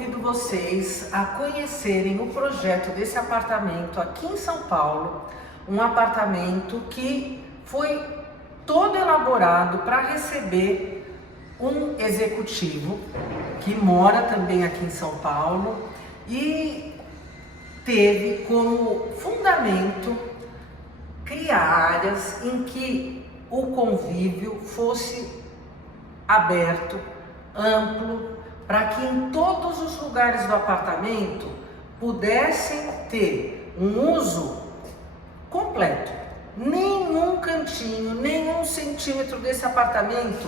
convido vocês a conhecerem o projeto desse apartamento aqui em São Paulo, um apartamento que foi todo elaborado para receber um executivo que mora também aqui em São Paulo e teve como fundamento criar áreas em que o convívio fosse aberto, amplo, para que em todos os lugares do apartamento pudessem ter um uso completo. Nenhum cantinho, nenhum centímetro desse apartamento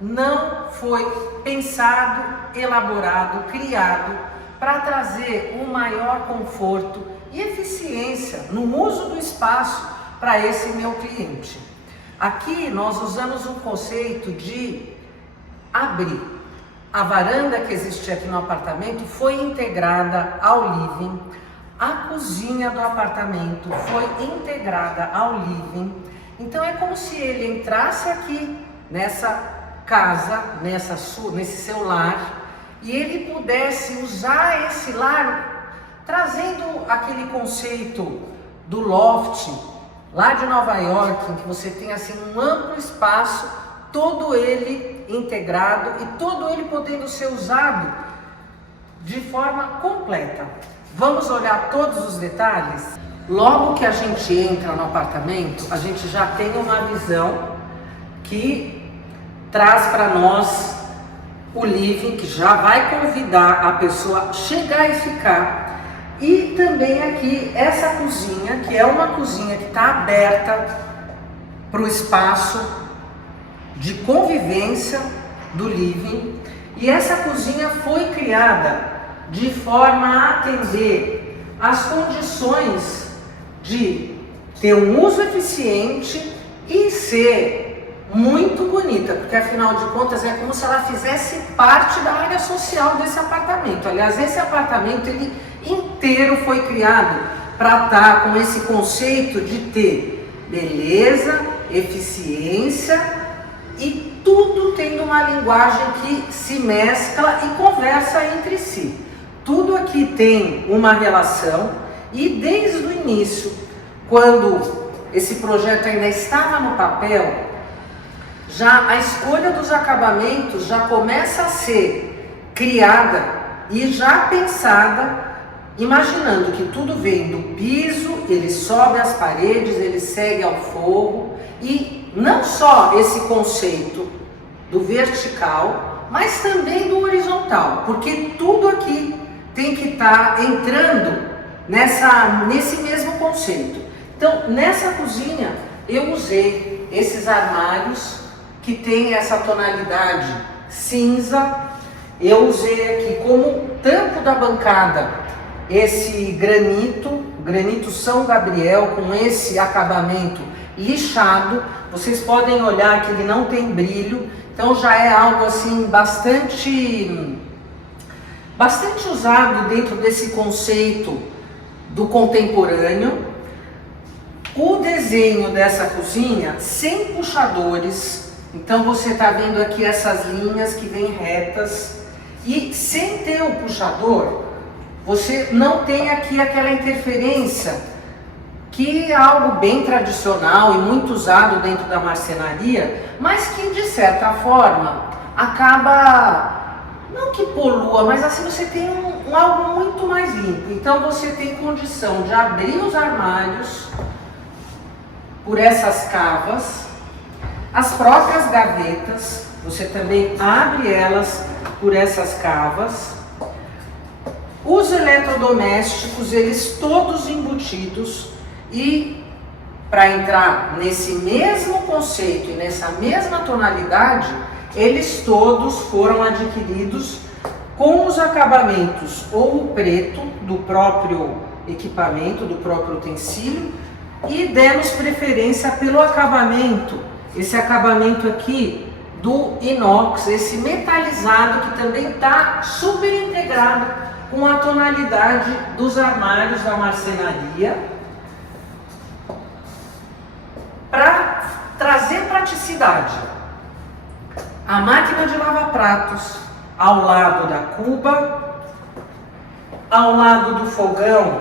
não foi pensado, elaborado, criado para trazer um maior conforto e eficiência no uso do espaço para esse meu cliente. Aqui nós usamos um conceito de abrir. A varanda que existia aqui no apartamento foi integrada ao living, a cozinha do apartamento foi integrada ao living. Então é como se ele entrasse aqui nessa casa, nesse seu lar, e ele pudesse usar esse lar, trazendo aquele conceito do loft, lá de Nova York, em que você tem assim um amplo espaço, todo ele integrado e todo ele podendo ser usado de forma completa. Vamos olhar todos os detalhes? Logo que a gente entra no apartamento, a gente já tem uma visão que traz para nós o living, que já vai convidar a pessoa a chegar e ficar. E também aqui essa cozinha, que é uma cozinha que está aberta para o espaço de convivência do living, e essa cozinha foi criada de forma a atender as condições de ter um uso eficiente e ser muito bonita, porque afinal de contas é como se ela fizesse parte da área social desse apartamento. Aliás, esse apartamento ele inteiro foi criado para estar com esse conceito de ter beleza, eficiência e tudo tendo uma linguagem que se mescla e conversa entre si. Tudo aqui tem uma relação e desde o início, quando esse projeto ainda estava no papel, já a escolha dos acabamentos já começa a ser criada e já pensada, imaginando que tudo vem do piso, ele sobe as paredes, ele segue ao forro, e não só esse conceito do vertical, mas também do horizontal, porque tudo aqui tem que estar entrando nesse mesmo conceito. Então, nessa cozinha, eu usei esses armários que tem essa tonalidade cinza. Eu usei aqui como tampo da bancada esse granito São Gabriel com esse acabamento lixado. Vocês podem olhar que ele não tem brilho, então já é algo assim bastante usado dentro desse conceito do contemporâneo. O desenho dessa cozinha sem puxadores, então você está vendo aqui essas linhas que vêm retas, e sem ter o puxador, você não tem aqui aquela interferência que é algo bem tradicional e muito usado dentro da marcenaria, mas que de certa forma acaba, não que polua, mas assim você tem algo muito mais limpo. Então você tem condição de abrir os armários por essas cavas, as próprias gavetas, você também abre elas por essas cavas. Os eletrodomésticos, eles todos embutidos, e para entrar nesse mesmo conceito e nessa mesma tonalidade, eles todos foram adquiridos com os acabamentos ou o preto do próprio equipamento, do próprio utensílio, e demos preferência pelo acabamento, esse acabamento aqui do inox, esse metalizado que também está super integrado com a tonalidade dos armários da marcenaria, para trazer praticidade. A máquina de lavar pratos ao lado da cuba, ao lado do fogão,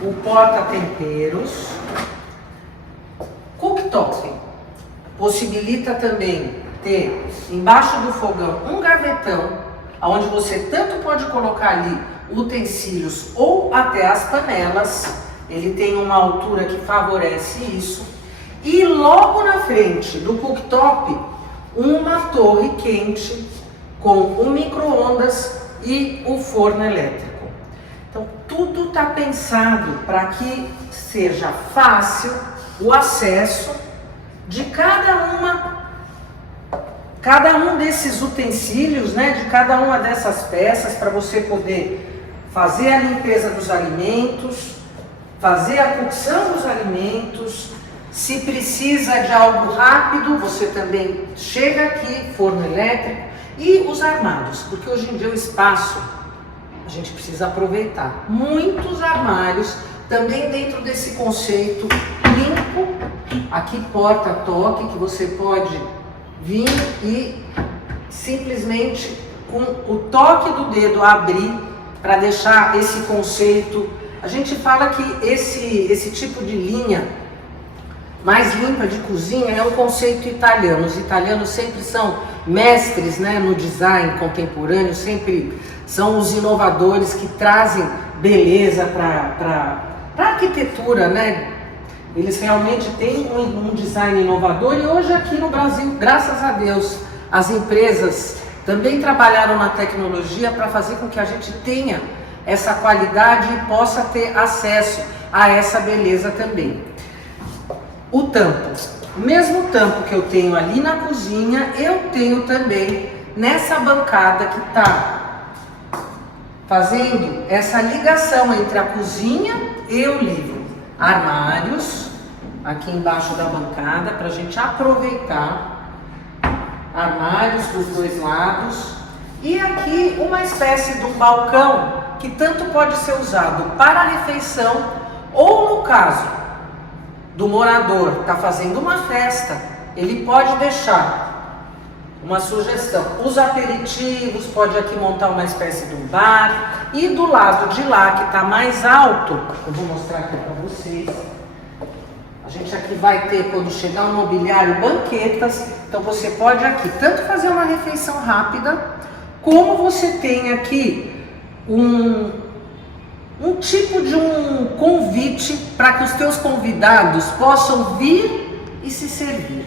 o porta-temperos. Cooktop possibilita também ter embaixo do fogão um gavetão, onde você tanto pode colocar ali utensílios ou até as panelas. Ele tem uma altura que favorece isso. E logo na frente do cooktop, uma torre quente com um micro-ondas e o forno elétrico. Então tudo está pensado para que seja fácil o acesso de cada um desses utensílios, né, de cada uma dessas peças, para você poder fazer a limpeza dos alimentos, fazer a cocção dos alimentos. Se precisa de algo rápido, você também chega aqui, forno elétrico, e os armários, porque hoje em dia o espaço a gente precisa aproveitar. Muitos armários também dentro desse conceito limpo, aqui porta-toque, que você pode vir e simplesmente com o toque do dedo abrir para deixar esse conceito. A gente fala que esse tipo de linha mais limpa de cozinha é o conceito italiano. Os italianos sempre são mestres, né, no design contemporâneo, sempre são os inovadores que trazem beleza para a arquitetura, né? Eles realmente têm um design inovador, e hoje aqui no Brasil, graças a Deus, as empresas também trabalharam na tecnologia para fazer com que a gente tenha essa qualidade e possa ter acesso a essa beleza também. O tampo, o mesmo tampo que eu tenho ali na cozinha, eu tenho também nessa bancada que está fazendo essa ligação entre a cozinha e o livro. Armários aqui embaixo da bancada para a gente aproveitar, armários dos dois lados, e aqui uma espécie de um balcão que tanto pode ser usado para a refeição, ou no caso do morador está fazendo uma festa, ele pode deixar uma sugestão, os aperitivos, pode aqui montar uma espécie de um bar, e do lado de lá que está mais alto, eu vou mostrar aqui para vocês, a gente aqui vai ter, quando chegar o mobiliário, banquetas, então você pode aqui tanto fazer uma refeição rápida, como você tem aqui um tipo de um convite para que os teus convidados possam vir e se servir.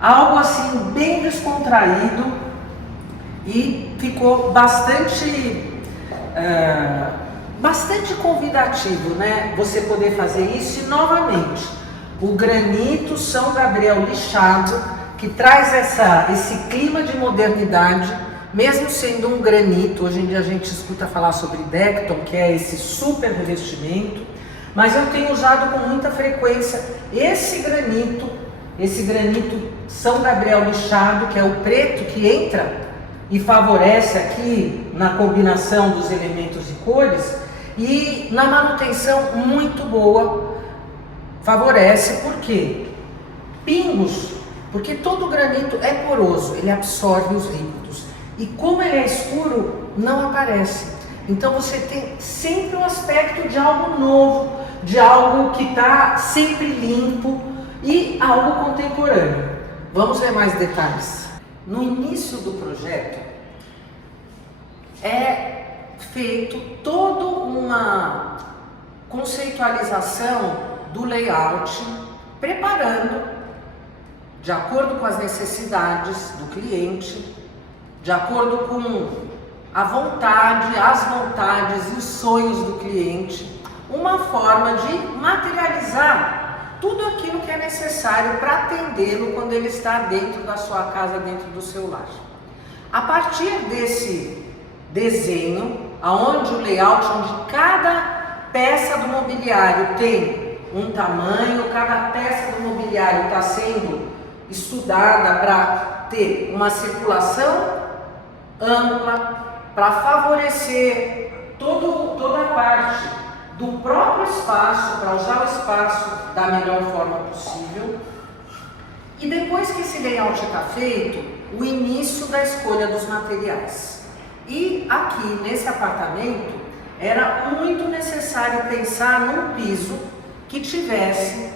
Algo assim bem descontraído, e ficou bastante convidativo, né? Você poder fazer isso. E novamente, o granito São Gabriel lixado, que traz esse clima de modernidade, mesmo sendo um granito. Hoje em dia a gente escuta falar sobre Decton, que é esse super revestimento, mas eu tenho usado com muita frequência esse granito São Gabriel lixado, que é o preto, que entra e favorece aqui na combinação dos elementos e cores, e na manutenção muito boa, favorece. Por quê? Pingos, porque todo granito é poroso, ele absorve os líquidos, e como ele é escuro, não aparece. Então você tem sempre o aspecto de algo novo, de algo que está sempre limpo e algo contemporâneo. Vamos ver mais detalhes. No início do projeto é feito toda uma conceitualização do layout, preparando de acordo com as necessidades do cliente, de acordo com a vontade, as vontades e os sonhos do cliente, uma forma de materializar tudo aquilo que é necessário para atendê-lo quando ele está dentro da sua casa, dentro do seu lar. A partir desse desenho, aonde o layout, onde cada peça do mobiliário tem um tamanho, cada peça do mobiliário está sendo estudada para ter uma circulação ampla, para favorecer toda a parte do próprio espaço, para usar o espaço da melhor forma possível. E depois que esse layout está feito, o início da escolha dos materiais. E aqui nesse apartamento era muito necessário pensar num piso que tivesse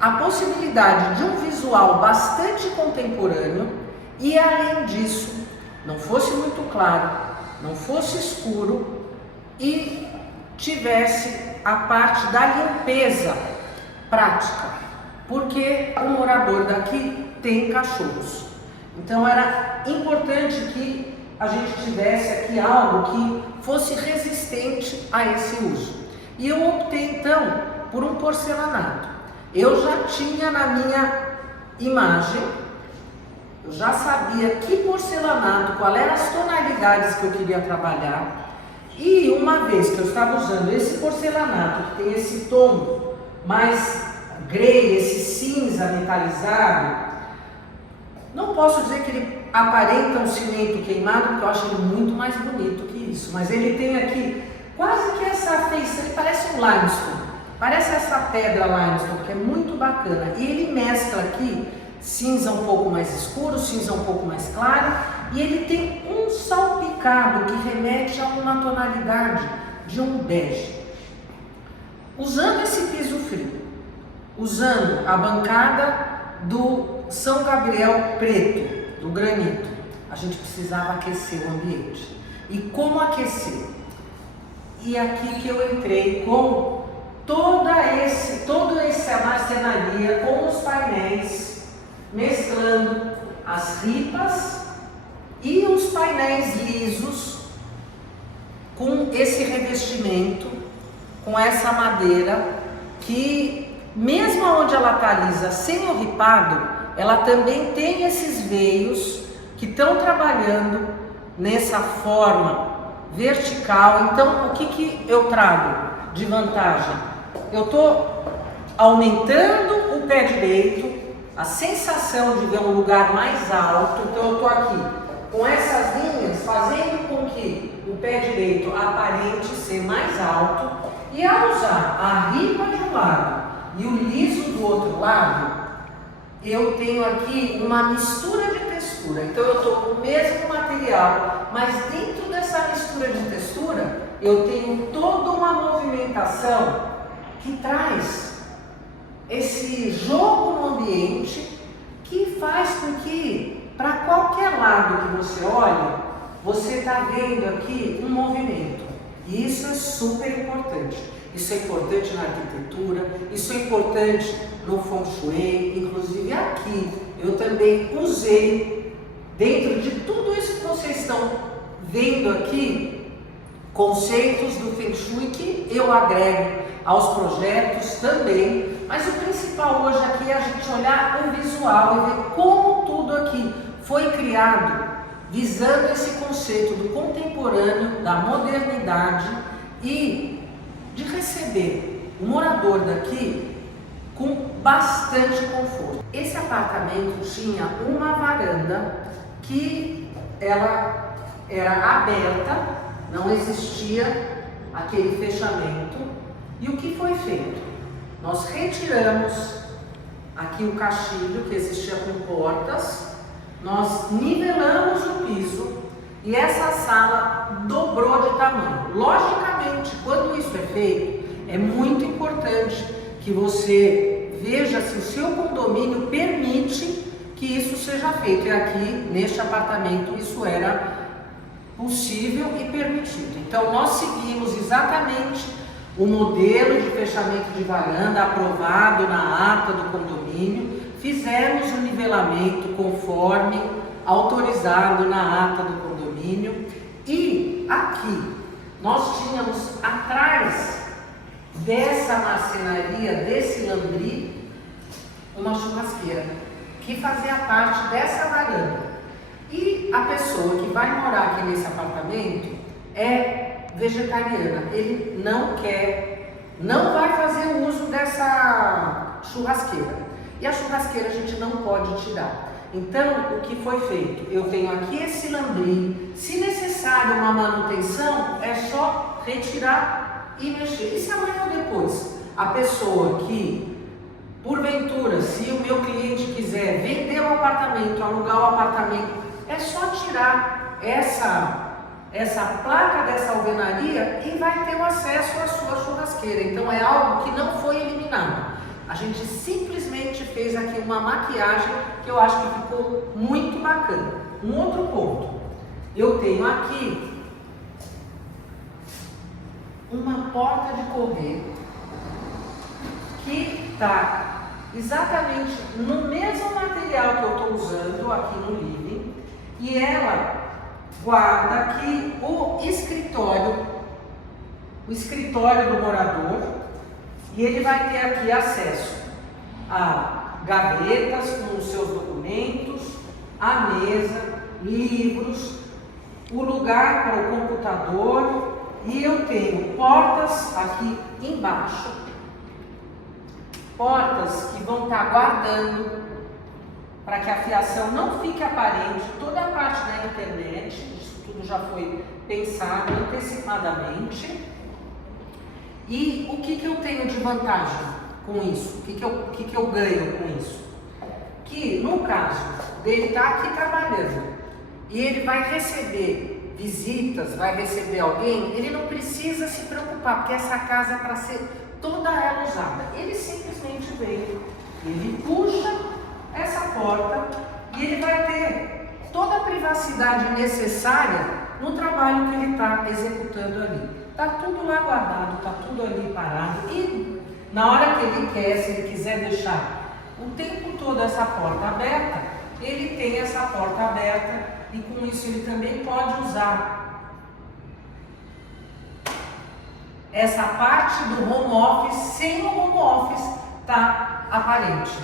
a possibilidade de um visual bastante contemporâneo e, além disso, não fosse muito claro, não fosse escuro e tivesse a parte da limpeza prática, porque o morador daqui tem cachorros. Então era importante que a gente tivesse aqui algo que fosse resistente a esse uso. E eu optei então por um porcelanato. Eu já tinha na minha imagem, eu já sabia que porcelanato, qual eram as tonalidades que eu queria trabalhar. E uma vez que eu estava usando esse porcelanato, que tem esse tom mais grey, esse cinza metalizado, não posso dizer que ele aparenta um cimento queimado, porque eu acho ele muito mais bonito que isso, mas ele tem aqui quase que essa feição, ele parece um limestone, parece essa pedra limestone, que é muito bacana, e ele mescla aqui cinza um pouco mais escuro, cinza um pouco mais claro, e ele tem um salpicado que remete a uma tonalidade de um bege. Usando esse piso frio, usando a bancada do São Gabriel preto, do granito, a gente precisava aquecer o ambiente. E como aquecer? E aqui que eu entrei com toda essa marcenaria, com os painéis, mesclando as ripas e os painéis lisos com esse revestimento, com essa madeira que, mesmo onde ela está lisa, sem o ripado, ela também tem esses veios que estão trabalhando nessa forma vertical. Então, o que eu trago de vantagem? Eu estou aumentando o pé direito, a sensação de ver um lugar mais alto. Então eu estou aqui com essas linhas fazendo com que o pé direito aparente ser mais alto, e ao usar a ripa de um lado e o liso do outro lado, eu tenho aqui uma mistura de textura. Então eu estou com o mesmo material, mas dentro dessa mistura de textura eu tenho toda uma movimentação que traz esse jogo no ambiente, que faz com que, para qualquer lado que você olhe, você está vendo aqui um movimento. E isso é super importante. Isso é importante na arquitetura, isso é importante no Feng Shui. Inclusive aqui eu também usei, dentro de tudo isso que vocês estão vendo aqui, conceitos do Feng Shui que eu agrego aos projetos também. Mas o principal hoje aqui é a gente olhar o visual e ver como tudo aqui foi criado visando esse conceito do contemporâneo, da modernidade e de receber o morador daqui com bastante conforto. Esse apartamento tinha uma varanda que ela era aberta, não existia aquele fechamento. E o que foi feito? Nós retiramos aqui o caixilho que existia com portas, nós nivelamos o piso e essa sala dobrou de tamanho. Logicamente, quando isso é feito, é muito importante que você veja se o seu condomínio permite que isso seja feito. E aqui, neste apartamento, isso era possível e permitido. Então, nós seguimos exatamente o modelo de fechamento de varanda aprovado na ata do condomínio, fizemos o nivelamento conforme autorizado na ata do condomínio, e aqui nós tínhamos atrás dessa marcenaria, desse lambri, uma churrasqueira que fazia parte dessa varanda. E a pessoa que vai morar aqui nesse apartamento é vegetariana, ele não vai fazer o uso dessa churrasqueira. E a churrasqueira a gente não pode tirar. Então, o que foi feito? Eu tenho aqui esse lambri, se necessário uma manutenção, é só retirar e mexer. E se amanhã ou depois a pessoa que, porventura, se o meu cliente quiser vender o apartamento, alugar o apartamento, é só tirar essa placa dessa alvenaria e vai ter o acesso à sua churrasqueira. Então é algo que não foi eliminado. A gente simplesmente fez aqui uma maquiagem que eu acho que ficou muito bacana. Um outro ponto, eu tenho aqui uma porta de correr que está exatamente no mesmo material que eu estou usando aqui no living, e ela guarda aqui o escritório do morador, e ele vai ter aqui acesso a gavetas com os seus documentos, a mesa, livros, o lugar para o computador, e eu tenho portas aqui embaixo, portas que vão estar guardando para que a fiação não fique aparente, toda a parte da internet, isso tudo já foi pensado antecipadamente. E o que eu tenho de vantagem com isso? O que eu ganho com isso? Que no caso dele estar aqui trabalhando e ele vai receber visitas, vai receber alguém, ele não precisa se preocupar, porque essa casa é para ser toda ela usada. Ele simplesmente vem, ele puxa essa porta e ele vai ter toda a privacidade necessária no trabalho que ele está executando ali. Está tudo lá guardado, está tudo ali parado, e na hora que ele quer, se ele quiser deixar o tempo todo essa porta aberta, ele tem essa porta aberta, e com isso ele também pode usar essa parte do home office sem o home office estar aparente.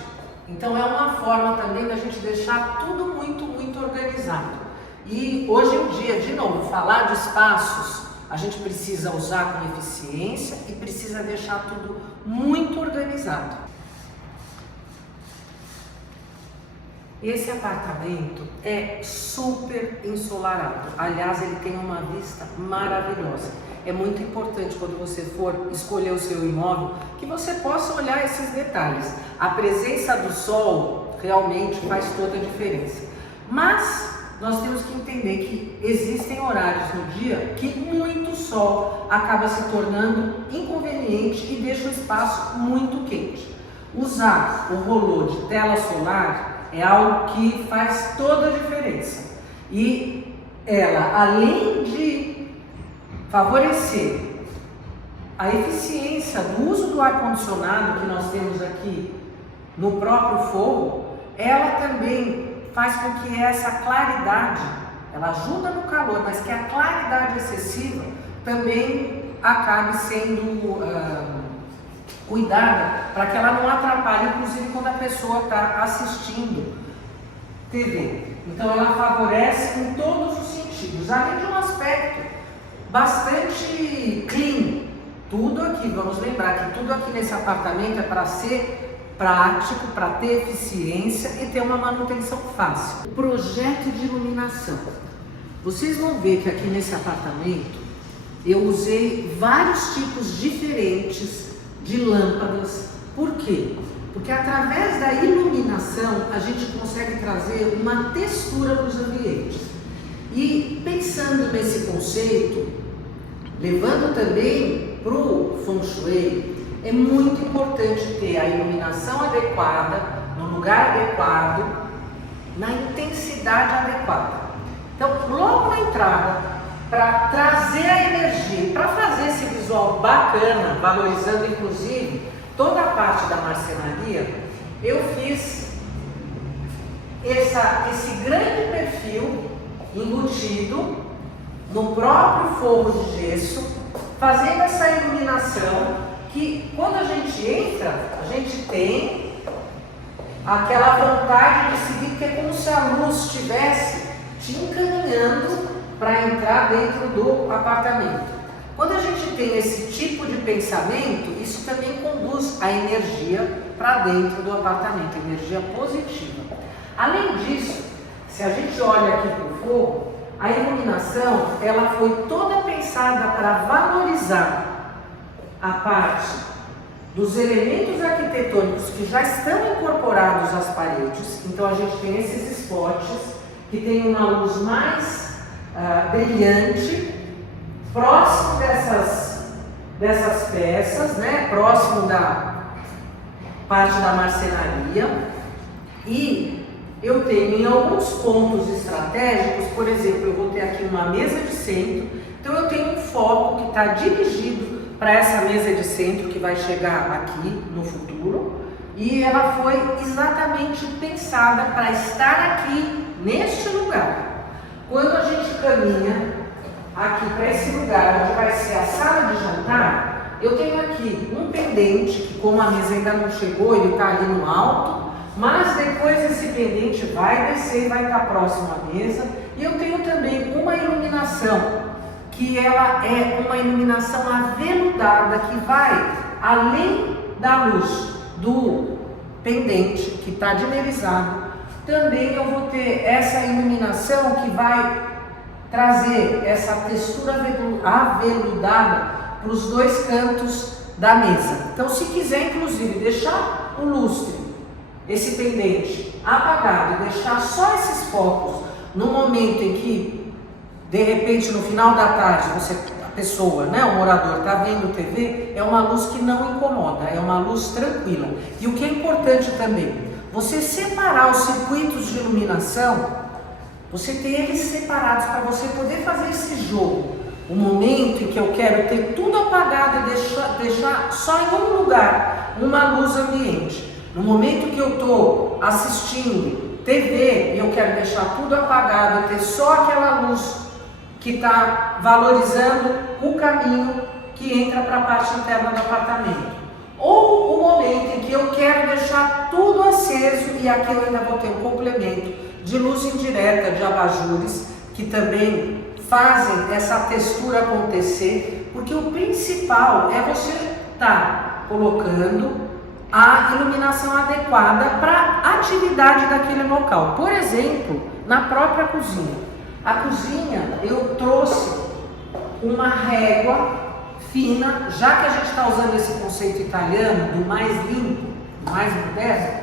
Então é uma forma também da gente deixar tudo muito organizado. E hoje em dia, de novo, falar de espaços, a gente precisa usar com eficiência e precisa deixar tudo muito organizado. Esse apartamento é super ensolarado. Aliás, ele tem uma vista maravilhosa. É muito importante, quando você for escolher o seu imóvel, que você possa olhar esses detalhes. A presença do sol realmente faz toda a diferença. Mas nós temos que entender que existem horários no dia que muito sol acaba se tornando inconveniente e deixa o espaço muito quente. Usar o rolô de tela solar é algo que faz toda a diferença. E ela, além de favorecer a eficiência do uso do ar-condicionado que nós temos aqui no próprio forro, ela também faz com que essa claridade, ela ajuda no calor, mas que a claridade excessiva também acabe sendo cuidada, para que ela não atrapalhe, inclusive quando a pessoa está assistindo TV. Então ela favorece em todos os sentidos, além de um aspecto bastante clean. Tudo aqui, vamos lembrar que tudo aqui nesse apartamento é para ser prático, para ter eficiência e ter uma manutenção fácil. O projeto de iluminação. Vocês vão ver que aqui nesse apartamento eu usei vários tipos diferentes de lâmpadas. Por quê? Porque através da iluminação a gente consegue trazer uma textura para os ambientes. E pensando nesse conceito, levando também para o Feng Shui, é muito importante ter a iluminação adequada, no lugar adequado, na intensidade adequada. Então, logo na entrada, para trazer a energia, para fazer esse visual bacana, valorizando inclusive toda a parte da marcenaria, eu fiz esse grande perfil embutido no próprio forro de gesso, fazendo essa iluminação que quando a gente entra, a gente tem aquela vontade de seguir, porque é como se a luz estivesse te encaminhando para entrar dentro do apartamento. Quando a gente tem esse tipo de pensamento, isso também conduz a energia para dentro do apartamento, energia positiva. Além disso, se a gente olha aqui para o forro, a iluminação ela foi toda pensada para valorizar a parte dos elementos arquitetônicos que já estão incorporados às paredes. Então a gente tem esses spots que tem uma luz mais brilhante, próximo dessas peças, né? Próximo da parte da marcenaria. E eu tenho em alguns pontos estratégicos, por exemplo, eu vou ter aqui uma mesa de centro, então eu tenho um foco que está dirigido para essa mesa de centro que vai chegar aqui no futuro, e ela foi exatamente pensada para estar aqui neste lugar. Quando a gente caminha aqui para esse lugar onde vai ser a sala de jantar, eu tenho aqui um pendente que, como a mesa ainda não chegou, ele está ali no alto, mas depois esse pendente vai descer e vai estar próximo à mesa. E eu tenho também uma iluminação, que ela é uma iluminação aveludada, que vai além da luz do pendente, que está dimerizado. Também eu vou ter essa iluminação que vai trazer essa textura aveludada para os dois cantos da mesa. Então, se quiser, inclusive, deixar o lustre, esse pendente apagado, e deixar só esses focos no momento em que, de repente, no final da tarde, a pessoa, né, o morador, está vendo TV, é uma luz que não incomoda, é uma luz tranquila. E o que é importante também, você separar os circuitos de iluminação, você ter eles separados para você poder fazer esse jogo. O momento em que eu quero ter tudo apagado e deixar só em um lugar uma luz ambiente. No momento que eu estou assistindo TV e eu quero deixar tudo apagado, ter só aquela luz que está valorizando o caminho que entra para a parte interna do apartamento. Ou o momento em que eu quero deixar tudo aceso e aqui eu ainda vou ter um complemento de luz indireta, de abajures, que também fazem essa textura acontecer, porque o principal é você estar colocando a iluminação adequada para a atividade daquele local. Por exemplo, na própria cozinha. A cozinha, eu trouxe uma régua fina, já que a gente está usando esse conceito italiano do mais limpo, do mais moderno,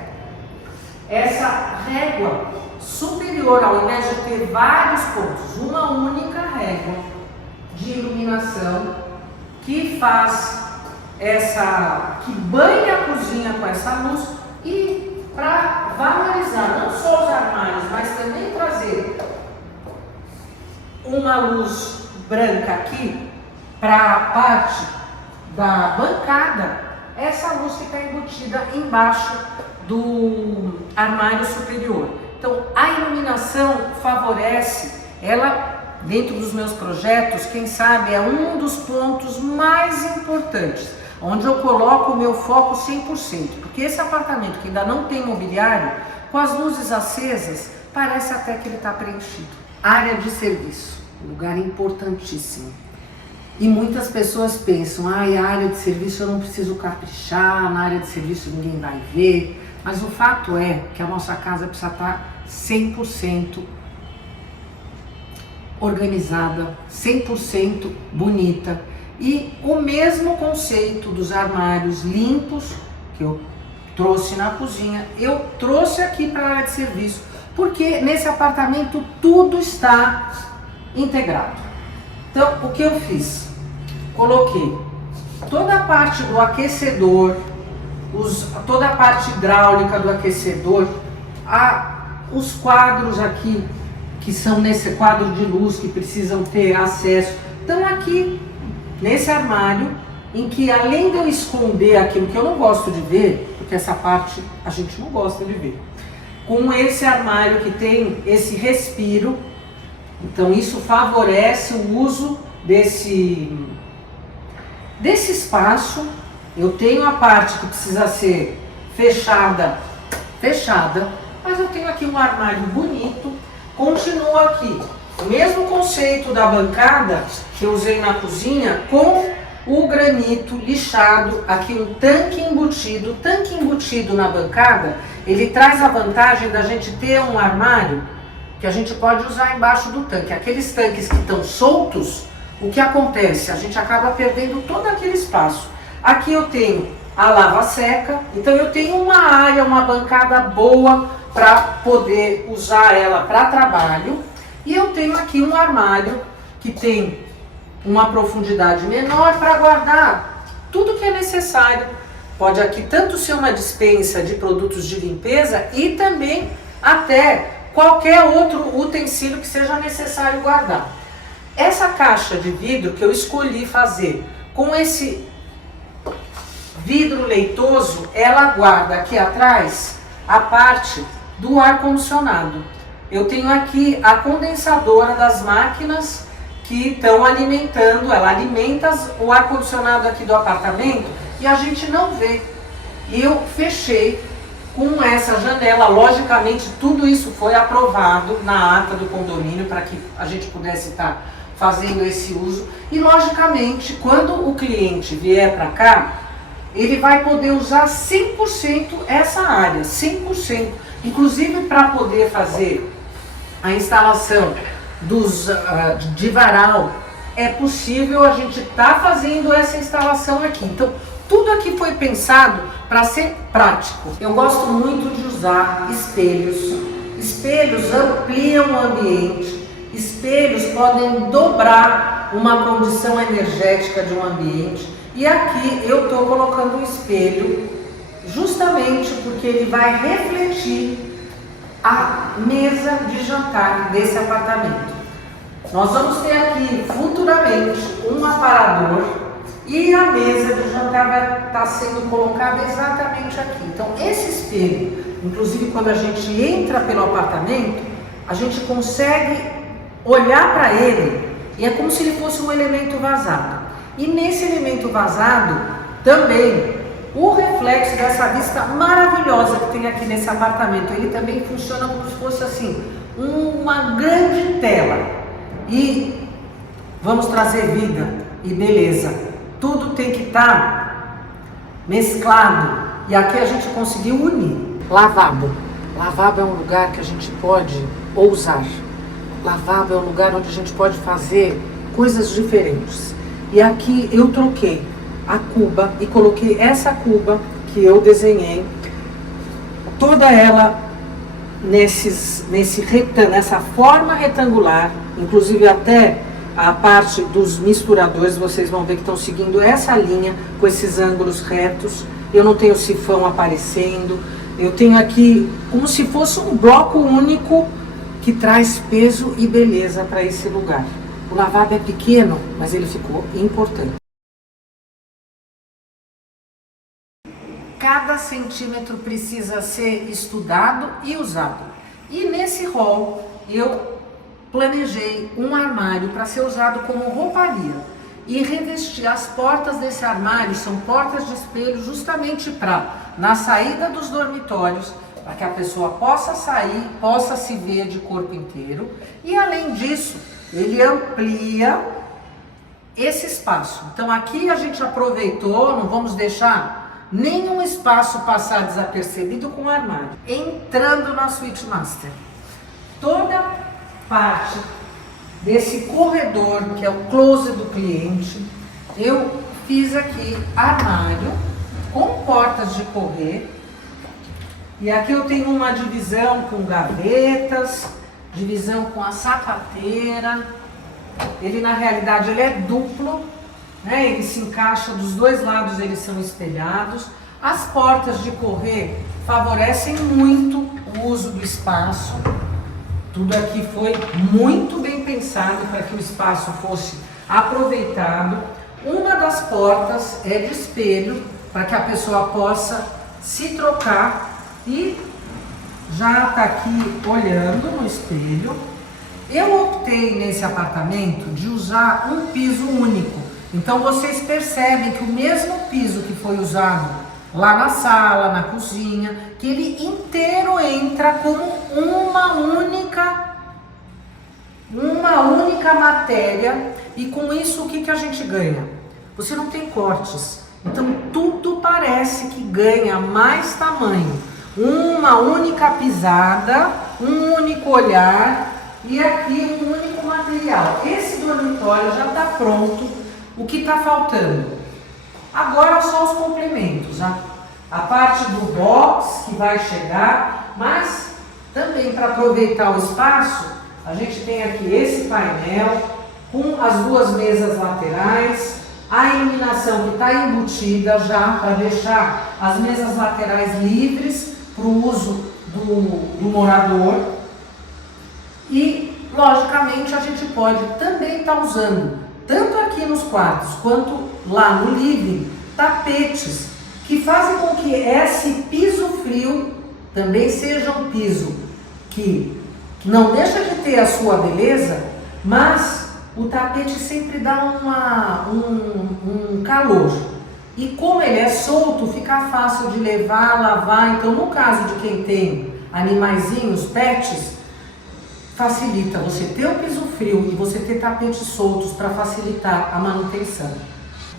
essa régua superior, ao invés de ter vários pontos, uma única régua de iluminação que faz que banha a cozinha com essa luz, e para valorizar não só os armários, mas também trazer uma luz branca aqui para a parte da bancada, essa luz fica embutida embaixo do armário superior. Então a iluminação favorece, ela dentro dos meus projetos, quem sabe é um dos pontos mais importantes, onde eu coloco o meu foco 100%, porque esse apartamento que ainda não tem mobiliário, com as luzes acesas, parece até que ele está preenchido. Área de serviço, lugar importantíssimo. E muitas pessoas pensam, a área de serviço eu não preciso caprichar, na área de serviço ninguém vai ver, mas o fato é que a nossa casa precisa estar 100% organizada, 100% bonita. E o mesmo conceito dos armários limpos que eu trouxe na cozinha, eu trouxe aqui para a área de serviço, porque nesse apartamento tudo está integrado. Então, o que eu fiz? Coloquei toda a parte do aquecedor, toda a parte hidráulica do aquecedor, os quadros aqui, que são nesse quadro de luz, que precisam ter acesso, estão aqui nesse armário, em que além de eu esconder aquilo que eu não gosto de ver, porque essa parte a gente não gosta de ver, com esse armário que tem esse respiro, então isso favorece o uso desse espaço. Eu tenho a parte que precisa ser fechada, mas eu tenho aqui um armário bonito, continua aqui o mesmo conceito da bancada que eu usei na cozinha, com o granito lixado, aqui um tanque embutido na bancada. Ele traz a vantagem da gente ter um armário que a gente pode usar embaixo do tanque. Aqueles tanques que estão soltos, o que acontece? A gente acaba perdendo todo aquele espaço. Aqui eu tenho a lava-seca, então eu tenho uma área, uma bancada boa para poder usar ela para trabalho. E eu tenho aqui um armário que tem uma profundidade menor para guardar tudo que é necessário. Pode aqui tanto ser uma despensa de produtos de limpeza e também até qualquer outro utensílio que seja necessário guardar. Essa caixa de vidro que eu escolhi fazer com esse vidro leitoso, ela guarda aqui atrás a parte do ar-condicionado. Eu tenho aqui a condensadora das máquinas que estão alimentando, ela alimenta o ar-condicionado aqui do apartamento e a gente não vê. E eu fechei com essa janela, logicamente tudo isso foi aprovado na ata do condomínio para que a gente pudesse estar fazendo esse uso. E logicamente, quando o cliente vier para cá, ele vai poder usar 100% essa área, 100%. Inclusive para poder fazer a instalação de varal, é possível, a gente tá fazendo essa instalação aqui. Então, tudo aqui foi pensado para ser prático. Eu gosto muito de usar espelhos. Espelhos ampliam o ambiente. Espelhos podem dobrar uma condição energética de um ambiente. E aqui eu estou colocando um espelho justamente porque ele vai refletir a mesa de jantar desse apartamento. Nós vamos ter aqui futuramente um aparador e a mesa de jantar vai estar sendo colocada exatamente aqui. Então esse espelho, inclusive quando a gente entra pelo apartamento, a gente consegue olhar para ele e é como se ele fosse um elemento vazado. E nesse elemento vazado também o reflexo dessa vista maravilhosa que tem aqui nesse apartamento, ele também funciona como se fosse assim, uma grande tela. E vamos trazer vida e beleza. Tudo tem que estar mesclado. E aqui a gente conseguiu unir. Lavabo. Lavabo é um lugar que a gente pode ousar. Lavabo é um lugar onde a gente pode fazer coisas diferentes. E aqui eu troquei a cuba e coloquei essa cuba que eu desenhei, toda ela nessa forma retangular, inclusive até a parte dos misturadores, vocês vão ver que estão seguindo essa linha com esses ângulos retos. Eu não tenho sifão aparecendo, eu tenho aqui como se fosse um bloco único que traz peso e beleza para esse lugar. O lavabo é pequeno, mas ele ficou importante. Cada centímetro precisa ser estudado e usado. E nesse hall eu planejei um armário para ser usado como rouparia. E revestir as portas desse armário, são portas de espelho justamente para, na saída dos dormitórios, para que a pessoa possa sair, possa se ver de corpo inteiro. E além disso, ele amplia esse espaço. Então aqui a gente aproveitou, não vamos deixar nenhum espaço passar desapercebido com o armário. Entrando na suíte master, toda parte desse corredor, que é o closet do cliente, eu fiz aqui armário com portas de correr. E aqui eu tenho uma divisão com gavetas, divisão com a sapateira. Ele na realidade ele é duplo, né? Ele se encaixa dos dois lados, eles são espelhados. As portas de correr favorecem muito o uso do espaço. Tudo aqui foi muito bem pensado para que o espaço fosse aproveitado. Uma das portas é de espelho, para que a pessoa possa se trocar e já está aqui olhando no espelho. Eu optei nesse apartamento de usar um piso único. Então vocês percebem que o mesmo piso que foi usado lá na sala, na cozinha, que ele inteiro entra como uma única matéria. E com isso o que a gente ganha? Você não tem cortes. Então tudo parece que ganha mais tamanho. Uma única pisada, um único olhar e aqui um único material. Esse dormitório já está pronto. O que está faltando? Agora são os complementos. A parte do box que vai chegar, mas também para aproveitar o espaço, A gente tem aqui esse painel com as duas mesas laterais, a iluminação que está embutida já para deixar as mesas laterais livres para o uso do morador. E, logicamente, a gente pode também estar usando, tanto aqui nos quartos quanto lá no living, tapetes que fazem com que esse piso frio também seja um piso que não deixa de ter a sua beleza, mas o tapete sempre dá um calor. E como ele é solto, fica fácil de levar, lavar. Então, no caso de quem tem animaizinhos, pets, facilita você ter o piso frio e você ter tapetes soltos para facilitar a manutenção.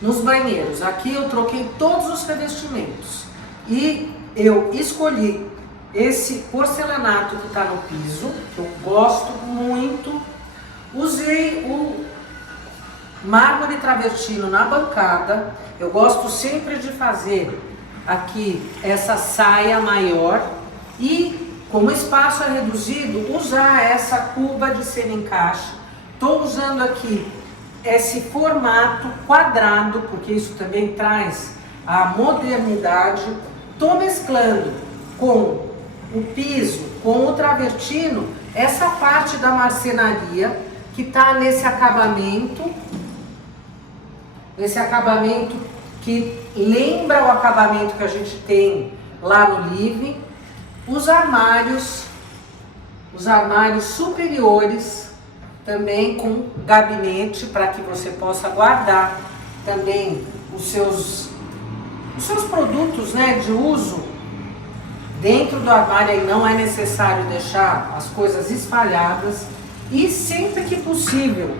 Nos banheiros, aqui eu troquei todos os revestimentos e eu escolhi esse porcelanato que está no piso, que eu gosto muito. Usei o mármore travertino na bancada. Eu gosto sempre de fazer aqui essa saia maior e, como o espaço é reduzido, usar essa cuba de semi-encaixe. Estou usando aqui esse formato quadrado, porque isso também traz a modernidade. Estou mesclando com o piso, com o travertino, essa parte da marcenaria que está nesse acabamento que lembra o acabamento que a gente tem lá no living. Os armários superiores também com gabinete para que você possa guardar também os seus produtos, né, de uso dentro do armário. Aí não é necessário deixar as coisas espalhadas. E sempre que possível,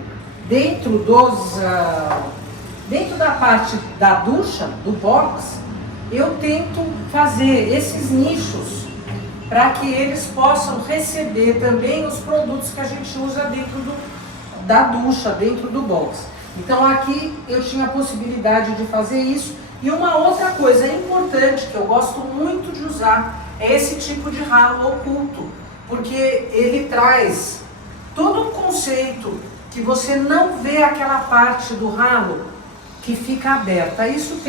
dentro da parte da ducha, do box, eu tento fazer esses nichos para que eles possam receber também os produtos que a gente usa dentro da ducha, dentro do box. Então aqui eu tinha a possibilidade de fazer isso. E uma outra coisa importante que eu gosto muito de usar é esse tipo de ralo oculto, porque ele traz todo um conceito que você não vê aquela parte do ralo que fica aberta. Isso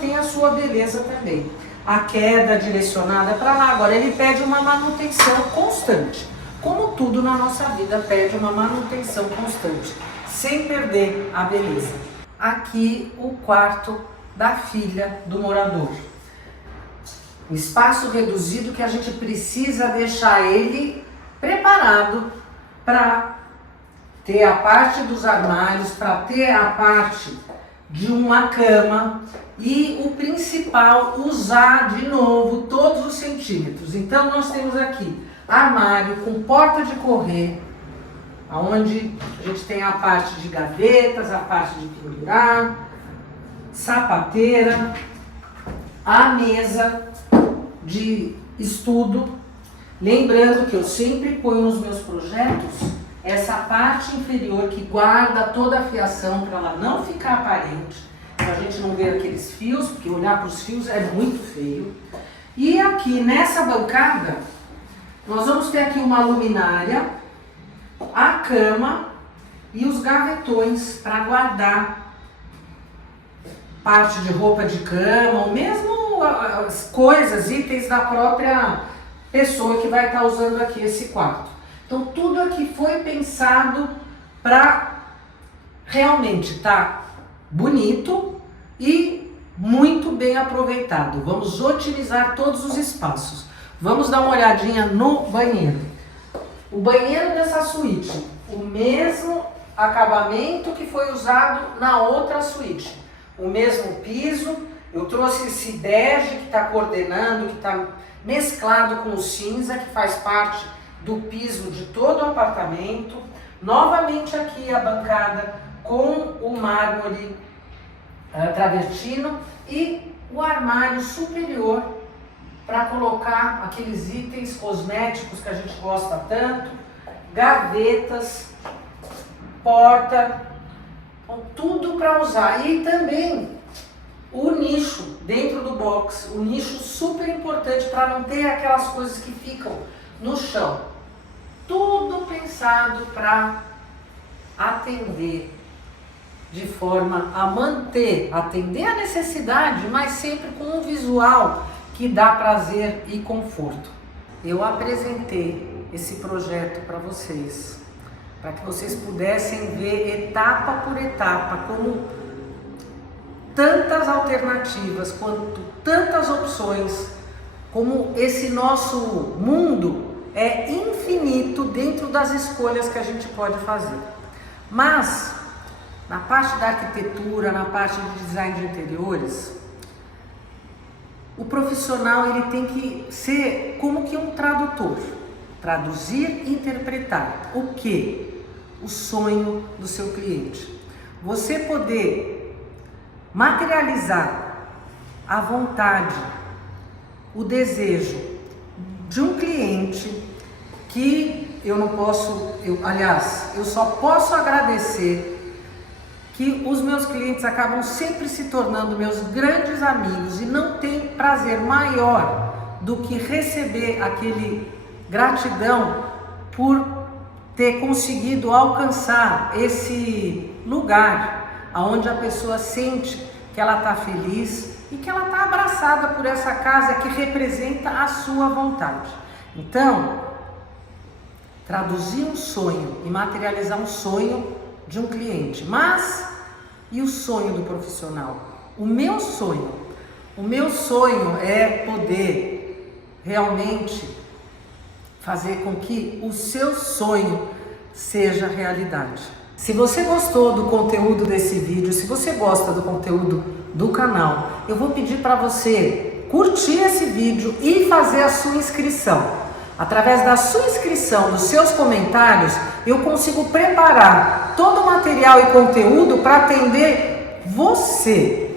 tem a sua beleza também. A queda direcionada para lá. Agora ele pede uma manutenção constante. Como tudo na nossa vida pede uma manutenção constante, sem perder a beleza. Aqui o quarto da filha do morador. Um espaço reduzido que a gente precisa deixar ele preparado para ter a parte dos armários, para ter a parte de uma cama e o principal, usar de novo todos os centímetros. Então nós temos aqui armário com porta de correr, onde a gente tem a parte de gavetas, a parte de pendurar, sapateira, a mesa de estudo. Lembrando que eu sempre ponho nos meus projetos essa parte inferior que guarda toda a fiação para ela não ficar aparente, para a gente não ver aqueles fios, porque olhar para os fios é muito feio. E aqui nessa bancada, nós vamos ter aqui uma luminária, a cama e os gavetões para guardar parte de roupa de cama, ou mesmo as coisas, itens da própria pessoa que vai estar usando aqui esse quarto. Então tudo aqui foi pensado para realmente estar bonito e muito bem aproveitado. Vamos otimizar todos os espaços. Vamos dar uma olhadinha no banheiro. O banheiro dessa suíte, o mesmo acabamento que foi usado na outra suíte. O mesmo piso. Eu trouxe esse bege que está coordenando, que está mesclado com o cinza, que faz parte do piso de todo o apartamento. Novamente aqui a bancada com o mármore travertino e o armário superior para colocar aqueles itens cosméticos que a gente gosta tanto, gavetas, porta, tudo para usar. E também o nicho dentro do box, o nicho super importante para não ter aquelas coisas que ficam no chão. tudo pensado para atender de forma a atender a necessidade, mas sempre com um visual que dá prazer e conforto. Eu apresentei esse projeto para vocês, para que vocês pudessem ver etapa por etapa como tantas alternativas, quanto tantas opções, como esse nosso mundo é infinito dentro das escolhas que a gente pode fazer. Mas na parte da arquitetura, na parte de design de interiores, o profissional ele tem que ser como que um tradutor, traduzir e interpretar o que? O sonho do seu cliente. Você poder materializar a vontade, o desejo de um cliente que eu só posso agradecer que os meus clientes acabam sempre se tornando meus grandes amigos e não tem prazer maior do que receber aquele gratidão por ter conseguido alcançar esse lugar onde a pessoa sente que ela está feliz e que ela está abraçada por essa casa que representa a sua vontade. Então, traduzir um sonho e materializar um sonho de um cliente, mas e o sonho do profissional? O meu sonho é poder realmente fazer com que o seu sonho seja realidade. Se você gostou do conteúdo desse vídeo, se você gosta do conteúdo do canal, eu vou pedir para você curtir esse vídeo e fazer a sua inscrição. Através da sua inscrição, dos seus comentários, eu consigo preparar todo o material e conteúdo para atender você.